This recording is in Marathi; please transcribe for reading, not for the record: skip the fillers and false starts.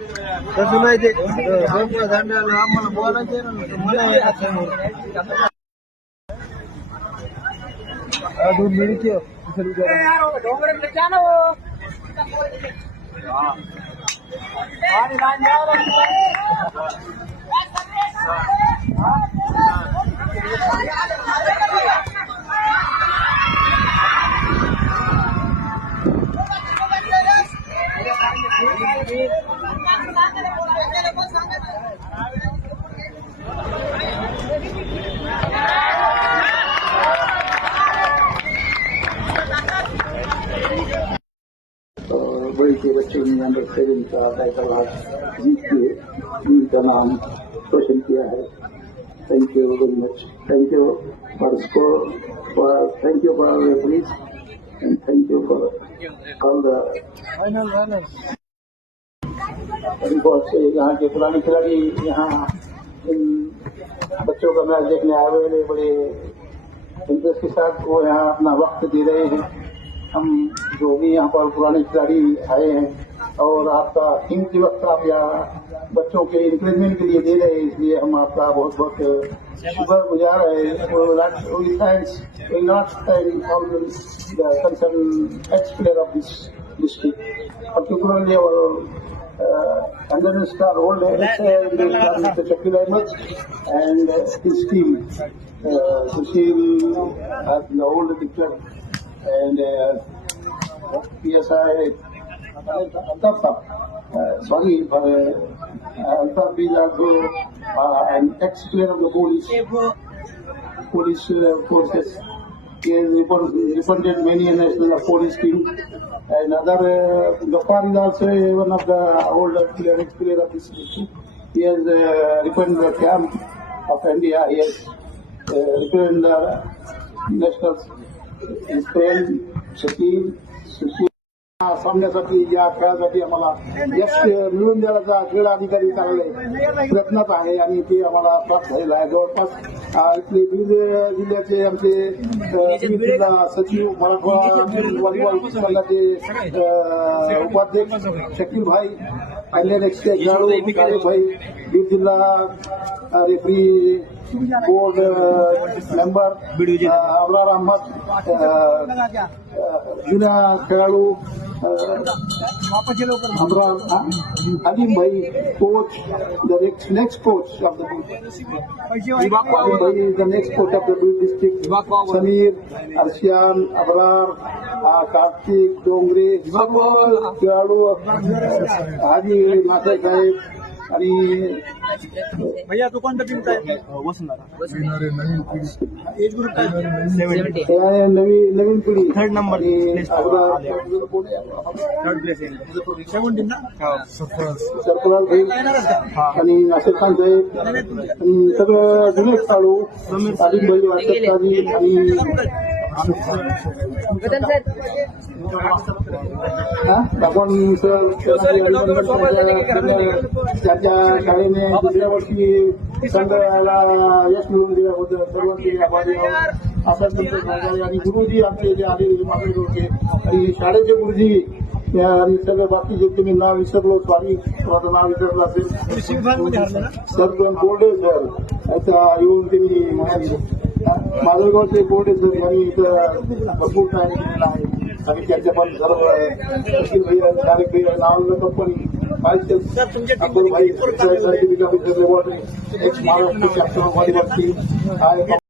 कसं माहिती आम्हाला बोलायचे दूध मिळते बड़ी के बच्चों ने अंडर 7 का टाइटल जीत के उनका नाम रोशन किया है। Thank you very much. Thank you for score, thank you for referees end thank you for all the final बहुत से यहाँ के पुराने खिलाड़ी यहाँ इन बच्चों का मैच देखने आए हुए हैं। बड़े इंटरेस्ट के साथ वो यहाँ अपना वक्त दे रहे हैं। हम जो भी यहाँ पर पुराने खिलाड़ी आए हैं और आपका कीमती वक्त आप यहाँ बच्चों के इंकरेजमेंट के लिए दे रहे हैं, इसलिए हम आपका बहुत बहुत शुक्रगुजार है। We thanks will not thank all the concerned ex-player of this district, particularly our under-star old Mr. Shakil Ahmed and his team, Sushil, the old teacher, and PSI Altaf. Sorry, Altaf is also an ex-player of the police forces. He has represented many national police team. And other Gopal is also one of the older ex-player of this district. He has represented the camp of India. He has represented the nationals. Israel, Shakil, Sushil सामन्यासाठी या खेळासाठी आम्हाला यश मिळवून देण्याचा क्रीडा अधिकारी चांगले प्रयत्नात आहे आणि ते आम्हाला प्राप्त झालेला आहे। जवळपास इथले बीड जिल्ह्याचे आमचे जिल्हा सचिव मराठवाडा व्हॉलीबॉल संघाचे उपाध्यक्ष शकील भाई, आयलँड एक्सचे खेळाडू भाई, बीड जिल्हा referee board member Abrar Ahmad, जुन्या खेळाडू अलीम भाई, coach, the next coach of the Alim भाई is the next coach of the district. Sameer, Arshiyan, Abrar, Kartik, Dongre, खेळाडू हाजी माथे साहेब आणि भैया तो कोणता टीम आहे? वसुंधरा एज ग्रुप काय? 70 नवीन पिढी थर्ड नंबर थर्ड प्लेस 17 ना सरफराज भाई आणि नासिर खान साहेब आणि सगळं जुने खेळाडू आदिम भाई वाटताजी आणि आपण सर त्याच्या शाळेने दुसऱ्या वर्षी संघाला यश मिळवून दिलं होतं। सर्वांचे आभारी आहोत। अशाच आणि गुरुजी आमचे जे आलेले मागणी होते आणि शाळेचे गुरुजी आणि सगळं बाकीचे तुम्ही नाव विसरलो, सॉरी माझं नाव विसरलं असेल सर, बोर्डे सर याचा येऊन त्यांनी माजलगावचे बोर्डे सर यांनी इथं भरपूर टाइम दिलेला आहे आणि त्यांच्या पण सर्व शकील भैया तारिक भैया नाव कंपनी अब्दुल भाई certificate x Maharashtra volleyball team